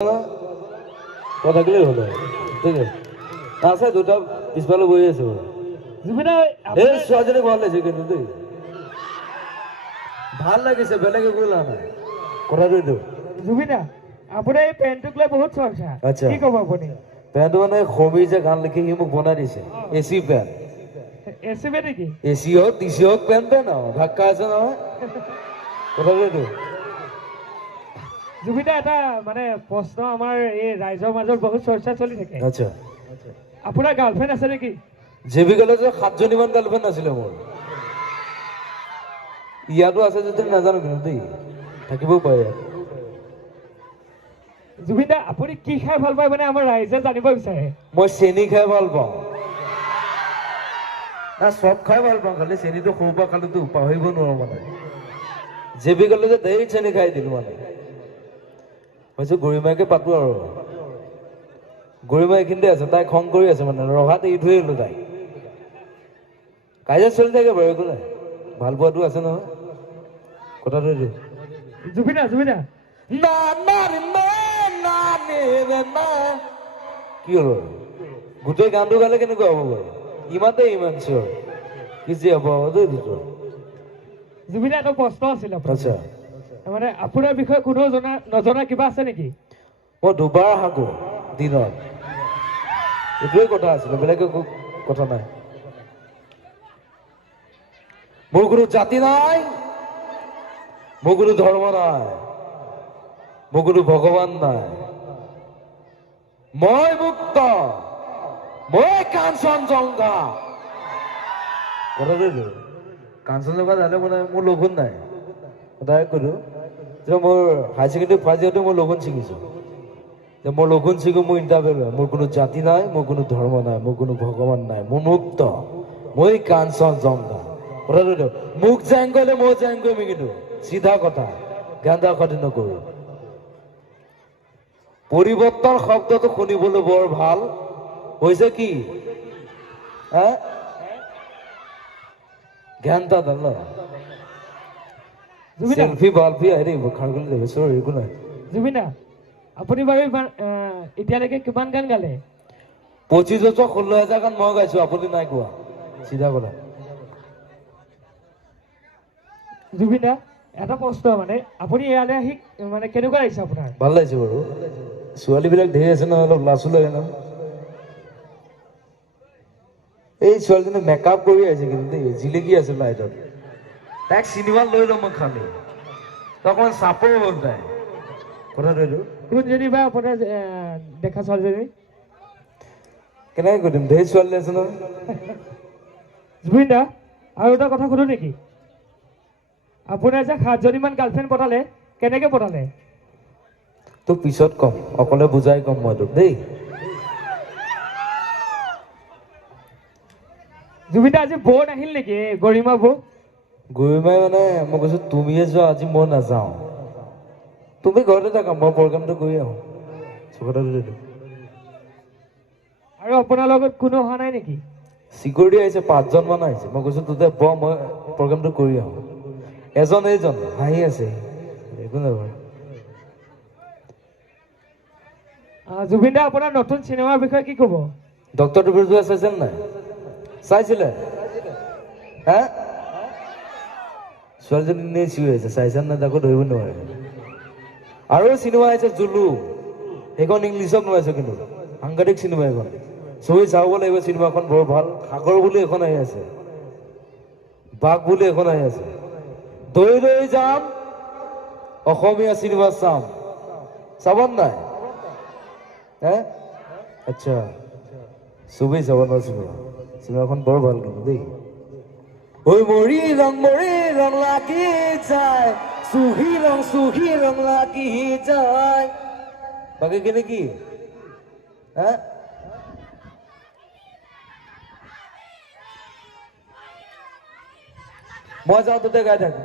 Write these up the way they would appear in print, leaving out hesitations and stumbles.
কথাগুলোই হলো ঠিক আছে আছে দুটা পিছফালে বহি আছে এই ছোৱালীজনী ভাল লাগিছে কিন্তু দেই ভাল লাগিছে বেলেগে কলা নাই কথাটো এইটো জুবিনা আপোনাৰ এই পেণ্টটোক লৈ বহুত চৰ্চা আচ্ছা কি ক'ব আপুনি পেণ্ট মানে সমী যে গান লিখি সি মোক বনাই দিছে এচি পেণ্ট এচি পেণ্ট নেকি এচি হওক ডিচি হওক পেণ্ট পেণ্ট আৰু ভাগ খাই আছে নহয় কথাটো এইটো জুবিনা এটা মানে প্ৰশ্ন আমাৰ এই ৰাইজৰ মাজত বহুত চৰ্চা চলি থাকে আচ্ছা আপোনাৰ গাৰ্লফ্ৰেণ্ড আছে নেকি জেবি কলেজত 7জনীমান গাৰ্লফ্ৰেণ্ড আছিলে মোৰ ইয়াতো আছে যদি নাজানো কিন্তু দেই থাকিবও পাৰে জুবিনা আপুনি কি খাই ভাল পায় মানে আমাৰ ৰাইজে জানিব বিচাৰে মই চেনি খাই ভাল পাওঁ না চব খাই ভাল পাওঁ খালি চেনিটো সৰুৰ পৰা খালেতো পাহৰিব নোৱাৰো মানে জেবি কলেজত ধেৰ চেনি খাই দিলো মানে ভাবিছো গৰিমাকে পাতো আৰু গৰিমা এইখিনিতে আছে তাই খং কৰি আছে মানে ৰহাত এৰি থৈ আহিলো তাই কাজিয়া চলি থাকে বাৰু একো নাই ভাল পোৱাটো আছে নহয় কথাটো এইটো জুবিনা জুবিনা কি হল গোটেই গানটো গালে কেনেকুৱা হ'ব বাৰু ইমানতে ইমান চিয়ৰ কি যে হ'ব জুবিনা এটা প্ৰশ্ন আছিল আচ্ছা মানে আপোনাৰ বিষয়ে কোনো নজনা কিবা আছে নেকি মই দুবাৰ হাকো দিনত এইটোৱে কথা আছিলে বেলেগ একো কথা নাই মোৰ কোনো জাতি নাই মোৰ কোনো ধৰ্ম নাই মোৰ কোনো ভগৱান নাই মই মুক্ত মই কাঞ্চনজংঘা কথাটো কাঞ্চনজংঘা জানে মানে মোৰ লঘোণ নাই ডাইৰেক্ট কলো যেতিয়া মোৰ হায়াৰ ছেকেণ্ডেৰী ফাৰ্ষ্ট ইয়াৰতে মই লঘোণ ছিঙিছোঁ যে মই লঘোণ ছিঙো মোৰ ইণ্টাৰভিউ লয় মোৰ কোনো জাতি নাই মোৰ কোনো ধৰ্ম নাই মোৰ কোনো ভগৱান নাই মোৰ মুক্ত মই কাঞ্চনজংঘা কথাটো মোক জইন কৰিলে মই জইন কৰিম কিন্তু চিধা কথা জ্ঞান দাসতি নকৰো পৰিৱৰ্তন শব্দটো শুনিবলৈ বৰ ভাল হৈছে কি জ্ঞান দাদা ন সেলফি বালফি আহি খাৰ কৰি দেবে চৰ একো নাই জুবিনা আপুনি বাৰু এতিয়ালৈকে কিমান গান গালে 25 বছৰ 16,000 গান মই গাইছো আপুনি নাই কোৱা চিধা কথা জুবিনা এটা প্ৰশ্ন মানে আপুনি ইয়ালৈ আহি মানে কেনেকুৱা লাগিছে আপোনাৰ ভাল লাগিছে বাৰু ছোৱালীবিলাক ধেৰ আছে ন অলপ লাচো লাগে ন এই ছোৱালীজনী মেকআপ কৰি আহিছে কিন্তু দেই জিলিকি আছে লাইটত তাইক চিনেমা লৈ লওঁ মই খালি তই অকণমান চাপৰ হ'ল তাই কথাটো এইটো কোনজনী বা আপোনাৰ দেখা ছোৱালীজনী কেনেকৈ কৈ দিম ধেৰ ছোৱালী আছে নহয় জুবিন দা আৰু এটা কথা সুধো নেকি আপোনাৰ যে 7জনীমান গাৰ্লফ্ৰেণ্ড পতালে কেনেকৈ পতালে তোক পিছত কম অকলে বুজাই কম মই তোক দেই জুবিন দা আজি বৌ নাহিল নেকি গৰিমা বৌ গৰিমাই মানে মই কৈছো তুমিয়ে যোৱা আজি মই নাযাওঁ তুমি ঘৰতে থাকা মই প্ৰগ্ৰামটো কৰি আহোঁ আৰু আপোনাৰ লগত কোনো অহা নাই নেকি চিকিউৰিটি আহিছে 5জন মান আহিছে মই কৈছো তোতে ব মই প্ৰগ্ৰামটো কৰি আহোঁ এজন এইজন হাঁহি আছে একো নাই বাৰু জুবিন দা আপোনাৰ নতুন চিনেমাৰ বিষয়ে কি ক'ব ডক্টৰ টুবিৰজোৱা চাইছে নাই চাইছিলে হা ছোৱালীজনী এনেই চিঞৰি আছে চাইছে নাই তাকো ধৰিব নোৱাৰে আৰু চিনেমা আহিছে জুলু সেইখন ইংলিছত নোৱাৰিছে কিন্তু সাংঘাতিক চিনেমা এখন চবেই চাব লাগিব চিনেমাখন বৰ ভাল সাগৰ বুলি এখন আহি আছে বাঘ বুলি এখন আহি আছে দৈ দৈ যাম অসমীয়া চিনেমা চাম চাব নাই হে আচ্ছা চবেই চাব ন চিনেমাখন বৰ ভাল কিন্তু দেই ঐ মৰি ৰং লাগি যায় চুহি ৰং লাগি যায় বাকী কেনে কি হা মই যাওঁ তোতে গাই থাকো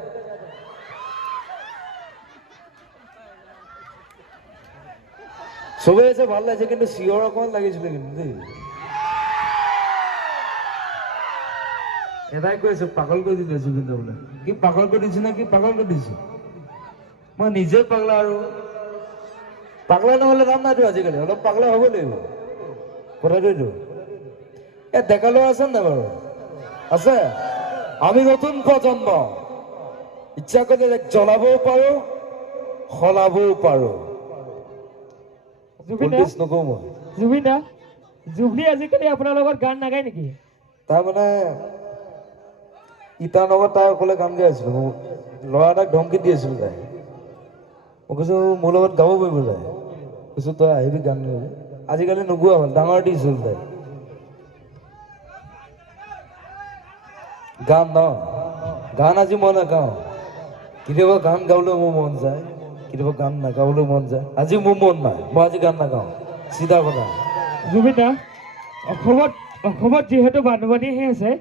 চবেই আছে ভাল লাগিছে কিন্তু চিঞৰ অকমান লাগিছিলে কিন্তু দেই এটাই কৈছো পাগল কৰি দিলে জুবিন দা বোলে কি পাগল কৰি দিছো নে কি পাগল কৰি দিছো মই নিজে পাগলা আৰু পাগলা নহ'লে নাম নাইতো আজিকালি, অলপ পাগলা হ'ব লাগিব। কথাটো এইটো। ডেকা ল'ৰা আছে নাই বাৰু? আছে। আমি নতুন প্ৰজন্ম, ইচ্ছা কৰিলে জ্বলাবও পাৰো, সলাবও পাৰো। জুবিন দা, পলিটিক্স নকওঁ মই। জুবিন দা, জুবলি আজিকালি আপোনাৰ লগত গান নাগায় নেকি? তাৰমানে ইটাৰ লগত তাই অকলে গান গাই আছিলো, ল'ৰা এটাক ধমকি দি আছিলো তাই। মই কৈছো মোৰ লগত গাব পাৰিব তাই। কৈছো তই আহিবি গান গাবি। আজিকালি নোগোৱা হ'ল, ডাঙৰ দিছ হ'ল তাই। গান ন, গান আজি মই নাগাওঁ। কেতিয়াবা গান গাবলৈ মোৰ মন যায়, কেতিয়াবা গান নাগাবলৈ মন যায়। আজি মোৰ মন নাই, মই আজি গান নাগাওঁ, চিধা কথা। জুবিন দা, অসমত যিহেতু বানপানী আহি আছে,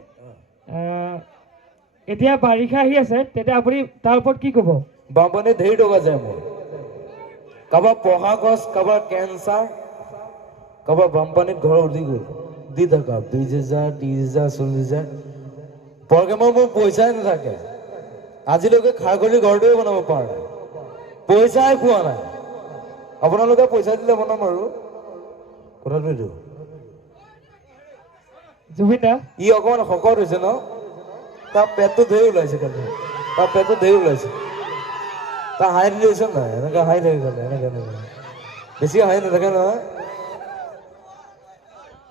এতিয়া বাৰিষা আহি আছে, তেতিয়া আপুনি তাৰ ওপৰত কি ক'ব? বানপানী ধেৰ টকা যায় মোৰ। কাৰোবাৰ পঢ়া খৰচ, কাৰোবাৰ কেঞ্চাৰ, কাৰোবাৰ বানপানীত ঘৰ উঠি গ'ল। দি থাকা 20,000, 30,000, 40,000। প্ৰগ্ৰেমৰ মোৰ পইচাই নাথাকে। আজিলৈকে খাৰঘূলি ঘৰটোৱে বনাব পৰা নাই, পইচাই পোৱা নাই। আপোনালোকে পইচা দিলে বনাম আৰু। কথাটো এইটো। জুবিন দা, ই অকমান শকত হৈছে ন, তাৰ পেটটো ধেৰ ওলাইছে কালি, তাৰ পেটটো ধেৰ ওলাইছে। তাৰ হাঁহি দিছে নাই, এনেকে হাঁহি থাকে কালি, এনেকে এনেকে বেছি হাঁহি নাথাকে নহয়।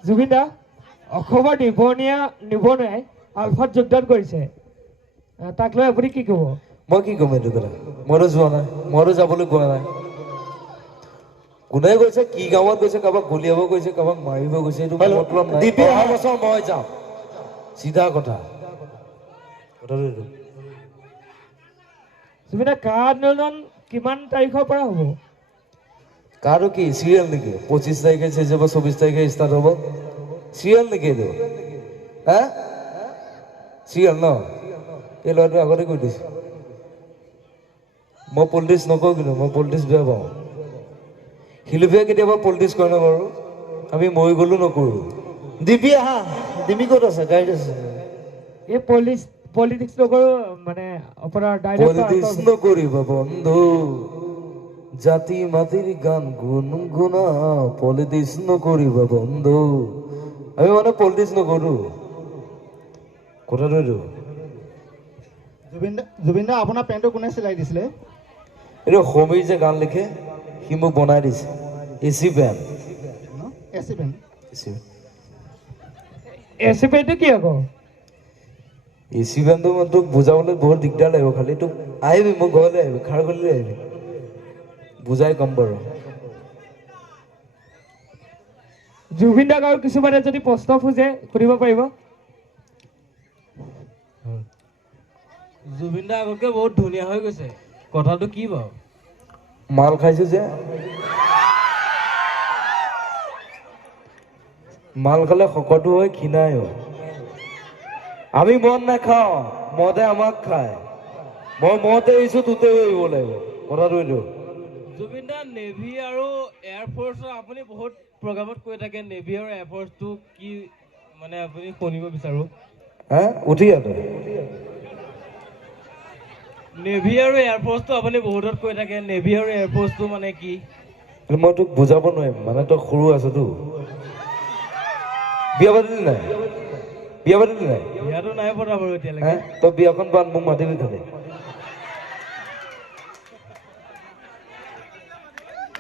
জুবিন দা, অসমৰ নিবনুৱাই আলফাত যোগদান কৰিছে, তাক লৈ আপুনি কি ক'ব? মই কি ক'ম এইটো কথা? মইতো যোৱা নাই, মইতো যাবলৈ কোৱা নাই। কোনে গৈছে, কি গাঁৱত গৈছে, কাৰোবাক গুলিয়াব গৈছে, কাৰোবাক মাৰিব গৈছে, এইটো মতলব নাই। অহা বছৰ মই যাম, চিধা কথা। কথাটো এইটো। জুবিন দা, কা আন্দোলন কিমান তাৰিখৰ পৰা হ'ব? কাৰো কি চিৰিয়েল নেকি? 25 তাৰিখে শেষ হ'ব, 24 তাৰিখে ষ্টাৰ্ট হ'ব। চিৰিয়েল নেকি এইটো? হা চিৰিয়েল ন? এই ল'ৰাটো আগতে কৈ দিছে। মই পলিটিক্স নকওঁ, কিন্তু মই পলিটিক্স বেয়া পাওঁ। শিল্পীয়ে কেতিয়াবা পলিটিক্স কৰে ন বাৰু? আমি মৰি গ'লো নকৰোঁ। দিবি আহা, দিবি ক'ত আছে? গাড়ীত আছে। এই পলিটিক্স নকৰো মানে আপোনাৰ পলিটিক্স নকৰিবা বন্ধু, জাতি মাটিৰ গান গুণগুণা। পলিটিক্স নকৰিবা বন্ধু, আমি মানে পলিটিক্স নকৰো। কথাটো এইটো। জুবিন দা, আপোনাৰ পেণ্টটো কোনে চিলাই দিছিলে? এইটো সমীৰ যে গান লিখে, সি মোক বনাই দিছে। AC pant. AC pant. AC পেণ্টটো কি আকৌ? এচি পেণ্টটো মই তোক বুজাবলৈ বহুত দিগদাৰ লাগিব, খালি তোক আহিবি, মোৰ ঘৰলৈ আহিবি, খাৰঘূলিলৈ আহিবি, বুজাই ক'ম বাৰু। জুবিন দাক আৰু কিছুমানে যদি প্ৰশ্ন খোজে সুধিব পাৰিব। জুবিন দা আগতকে বহুত ধুনীয়া হৈ গৈছে, কথাটো কি বাৰু? মাল খাইছো যে, মাল খালে শকতো হয়, ক্ষীণাই হয়। আমি মদ নাখাওঁ, মদে আমাক খায়। মই মদ এৰিছো, তোতে এৰিব লাগিব। কথাটো এইটো। জুবিন দা, নেভি আৰু এয়াৰফ'ৰ্চৰ আপুনি বহুত প্ৰগ্ৰামত কৈ থাকে, নেভি আৰু এয়াৰফ'ৰ্চটো কি মানে আপুনি শুনিব বিচাৰো। হা উঠি আছে। নেভি আৰু এয়াৰফ'ৰ্চটো আপুনি বহুতত কৈ থাকে, নেভি আৰু এয়াৰফ'ৰ্চটো মানে কি? মই তোক বুজাব নোৱাৰিম, মানে তই সৰু আছতো। বিয়া পাতিলি নাই? বিয়া পাতিলি নাই? বিয়াটো নাই পতা বাৰু হা এতিয়ালৈকে। তই বিয়াখন পাত, মোক মাতিবি খালি।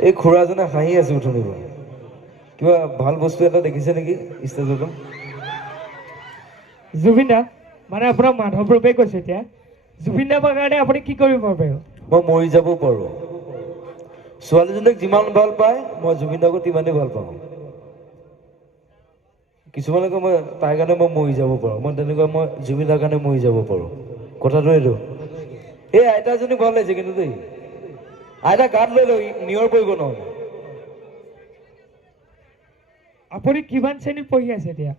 এই খুৰাজনে হাঁহি আছে উঠনিৰ পৰা। কিবা ভাল বস্তু এটা দেখিছে নেকি ষ্টেজত? জুবিন দা, মানে আপোনাৰ মাধৱ ৰূপে কৈছে এতিয়া। জুবিন দাৰ কাৰণে আপুনি কি কৰিব পাৰিব? মই মৰি যাব পাৰো। ছোৱালীজনীক যিমান ভাল পায়, মই জুবিন দাকো তিমানেই ভাল পাওঁ। কিছুমানে কয় মই তাইৰ কাৰণে মই মৰি যাব পাৰো, মই তেনেকুৱা মই জুবিন দাৰ কাৰণে মৰি যাব পাৰো। কথাটো এইটো। এই আইতাজনী ভাল লাগিছে কিন্তু দেই, আইতা গাত লৈ লওঁ, নিয়ৰ পৰিব নহ'লে। আপুনি কিমান শ্ৰেণীত পঢ়ি আছে এতিয়া?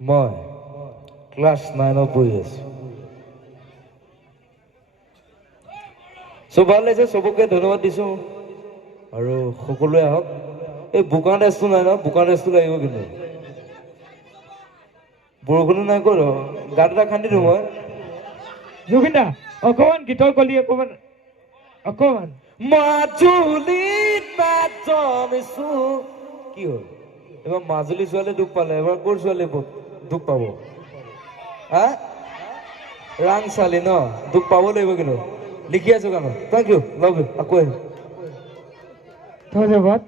মই ক্লাছ 9 পঢ়ি আছো। চব ভাল লাগিছে, চবকে ধন্যবাদ দিছো আৰু সকলোৱে আহক। এই বোকা ড্ৰেছটো নাই ন, বোকা ড্ৰেছটো লাগিব কিন্তু। বৰষুণো নাই, ক'ত গাত এটা খান্দি দিওঁ মই। জুবিন দা, অকমান গীতৰ কলি অকমান। মাজুলী তাত জন্মিছো কি হ'ল এবাৰ মাজুলী ছোৱালী দুখ পালে এবাৰ ক'ৰ ছোৱালী দুখ পাব হা ৰাং ছোৱালী ন দুখ পাব লাগিব কিন্তু লিখি আছো গানত থেংক ইউ লাভ ইউ আকৌ আহিম ধন্যবাদ